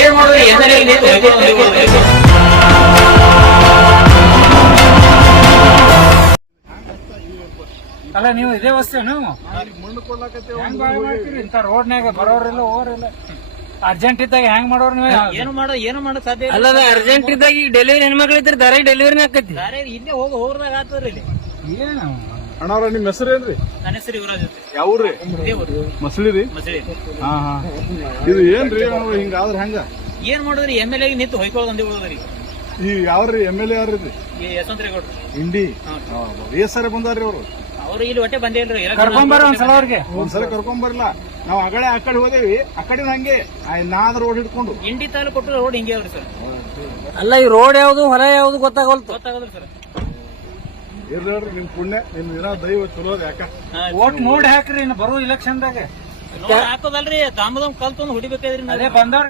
ಏನ್ ಮಾಡೋದು? M L ಅಲ್ಲ ನೀವು ಇದೇ ವಸ್ತೇನು ಹೆಂಗ್ ಬಾಳ್ ಮಾಡ್ತೀರಿ? ಇಂಥ ರೋಡ್ನ್ಯಾಗ ಬರೋರಿಲ್ಲ ಹೋಗೋರಿಲ್ಲ. ಅರ್ಜೆಂಟ್ ಇದ್ದಾಗ ಹೆಂಗ್ ಮಾಡೋರು ನೀವು? ಏನು ಮಾಡೋ ಏನು ಮಾಡೋ ಸಾಧ್ಯ ಇಲ್ಲ. ಅಲ್ಲದ ಅರ್ಜೆಂಟ್ ಇದ್ದಾಗ ಈಗ ಡೆಲಿವರಿ ಹೆಣ್ಮಕ್ಳು ಇದ್ರೆ ದಾರಿ ಡೆಲಿವರಿನ ಆಕತಿ ದಾರಿ ಇಲ್ಲೇ ಹೋಗಿ ಹೋಗ್ದಾಗ ಆಗ್ತದ್ರಿ ಇಲ್ಲಿ. ಏನು? ಅಣ್ಣವ್ರ ನಿಮ್ ಹೆಸರೇನ್ರಿ ನನ್ನ ಹೆಸರು ಯುವರಾಜ್ ಅಂತ. ಯಾವ್ರಿ ಇದೇ ಊರು ಮಸಳಿ ರೀ? ಮಸಳಿ ಹಾ ಹಾ. ಇದು ಏನ್ರಿ ಹಿಂಗ ಹಿಂಗಾದ್ರ ಹೆಂಗ? ಏನ್ ಮಾಡೋದ್ರಿ? ಎಂ ಎಲ್ ಎ ನಿಂತು ಹೊಯ್ಕೊಳ್ಳೋದು ಅಂದೇ ಬಿಡೋದ್ರಿ ಈ ಯಾವ್ರಿ ಎಂ ಎಲ್ ಎ ಯಾರ್ರಿ ಈ ಯಶವಂತರೇಗೌಡ್ರು. ಇಂಡಿ ಏಸ್ ಸರಿ ಬಂದಾರ್ರಿ ಅವ್ರು? ಅವ್ರು ಇಲ್ಲಿ ಒಟ್ಟೆ ಬಂದೇ ಇಲ್ರಿ ಕರ್ಕೊಂಬರ ಒಂದ್ಸಲ ಅವ್ರಿಗೆ. ಒಂದ್ಸಲ ಕರ್ಕೊಂಡ್ ಬರಲ್ಲ ನಾವ್ ಕಡೆ ಆ ಕಡೆ ಹೋದೇವಿ. ಆ ಕಡೆ ಹಂಗೆ. ಆ ನಾದ್ರ ರೋಡ್ ಹಿಡ್ಕೊಂಡು. ಇಂಡಿ ತಾಲೂಕು ಕೊಟ್ಟರು ರೋಡ್ ಹಿಂಗೆ ಅವ್ರಿ ಸರ್. ಅಲ್ಲ ಈ ರೋಡ್ ಯಾವ್ದು ಹೊಲ ಯಾವ್ದು ಗೊತ್ತಾಗಲ್ತು ಗೊತ್ತಾಗೋದ್ರಿ ಸರ್. ಇರ್ಲಿ ಹೇಳ್ರಿ ನಿಮ್ ಪುಣ್ಯ ನಿಮ್ ದಿನ ದೈವ ಚಲೋ ಯಾಕ? ಓಟ್ ನೋಡಿ ಹಾಕ್ರಿ ಇನ್ನು ಬರೋ ಇಲೆಕ್ಷನ್ದಾಗ ಹಾಕೋದಲ್ರಿ ದಾಮದಮ್ ಕಲ್ತೊಂದು ಹೊಡಿಬೇಕಾದ್ರಿ. ಅದೇ ಬಂದವ್ರ